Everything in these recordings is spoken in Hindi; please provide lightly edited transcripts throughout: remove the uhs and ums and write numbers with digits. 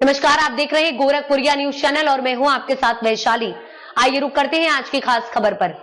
नमस्कार, आप देख रहे हैं गोरखपुरिया न्यूज चैनल और मैं हूं आपके साथ वैशाली। आइए रुक करते हैं आज की खास खबर पर।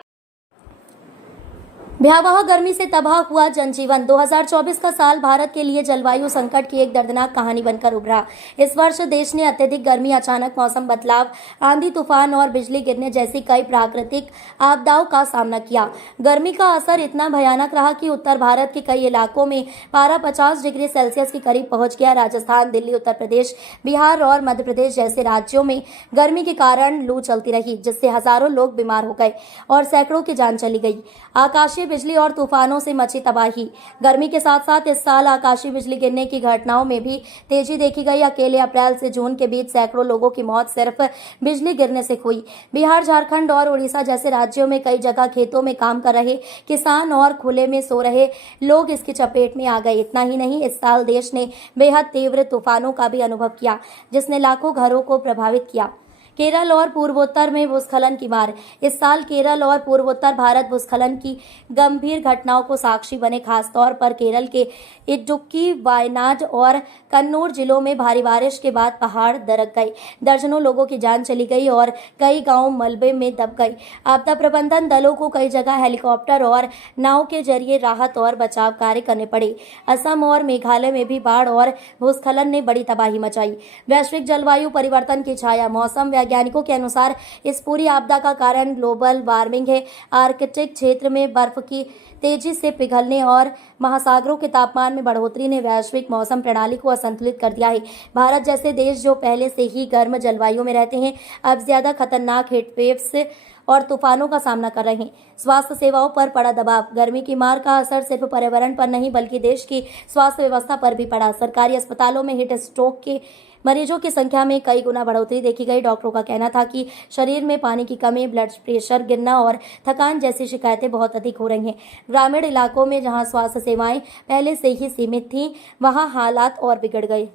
भयावह गर्मी से तबाह हुआ जनजीवन। 2024 का साल भारत के लिए जलवायु संकट की एक दर्दनाक कहानी बनकर उभरा। इस वर्ष देश ने अत्यधिक गर्मी, अचानक मौसम बदलाव, आंधी तूफान और बिजली गिरने जैसी कई प्राकृतिक आपदाओं का सामना किया। गर्मी का असर इतना भयानक रहा कि उत्तर भारत के कई इलाकों में पारा 50 डिग्री सेल्सियस के करीब पहुंच गया। राजस्थान, दिल्ली, उत्तर प्रदेश, बिहार और मध्य प्रदेश जैसे राज्यों में गर्मी के कारण लू चलती रही, जिससे हजारों लोग बीमार हो गए और सैकड़ों की जान चली गई। आकाशीय बिजली और तूफानों से मची तबाही। गर्मी के साथ साथ इस साल आकाशीय बिजली गिरने की घटनाओं में भी तेजी देखी गई। अकेले अप्रैल से जून के बीच सैकड़ों लोगों की मौत सिर्फ बिजली गिरने से हुई। बिहार, झारखंड और उड़ीसा जैसे राज्यों में कई जगह खेतों में काम कर रहे किसान और खुले में सो रहे लोग इसकी चपेट में आ गए। इतना ही नहीं, इस साल देश ने बेहद तीव्र तूफानों का भी अनुभव किया, जिसने लाखों घरों को प्रभावित किया। केरल और पूर्वोत्तर में भूस्खलन की मार। इस साल केरल और पूर्वोत्तर भारत भूस्खलन की गंभीर घटनाओं को साक्षी बने। खासतौर पर केरल के इडुक्की, वायनाड और कन्नूर जिलों में भारी बारिश के बाद पहाड़ दरक गए। दर्जनों लोगों की जान चली गई और कई गांव मलबे में दब गए। आपदा प्रबंधन दलों को कई जगह हेलीकॉप्टर और नाव के जरिए राहत और बचाव कार्य करने पड़े। असम और मेघालय में भी बाढ़ और भूस्खलन ने बड़ी तबाही मचाई। वैश्विक जलवायु परिवर्तन की छाया। मौसम वैज्ञानिकों के अनुसार इस पूरी आपदा का कारण ग्लोबल वार्मिंग है। आर्कटिक क्षेत्र में बर्फ की तेजी से पिघलने और महासागरों के तापमान में बढ़ोतरी ने वैश्विक मौसम प्रणाली को असंतुलित कर दिया है। भारत जैसे देश जो पहले से ही गर्म जलवायु में रहते हैं, अब ज्यादा खतरनाक हीटवेव्स और तूफानों का सामना कर रहे हैं। स्वास्थ्य सेवाओं पर पड़ा दबाव। गर्मी की मार का असर सिर्फ पर्यावरण पर नहीं बल्कि देश की स्वास्थ्य व्यवस्था पर भी पड़ा। सरकारी अस्पतालों में हीट स्ट्रोक के मरीजों की संख्या में कई गुना बढ़ोतरी देखी गई। डॉक्टरों का कहना था कि शरीर में पानी की कमी, ब्लड प्रेशर गिरना और थकान जैसी शिकायतें बहुत अधिक हो रही हैं। ग्रामीण इलाकों में जहां स्वास्थ्य सेवाएं पहले से ही सीमित थीं, वहां हालात और बिगड़ गए।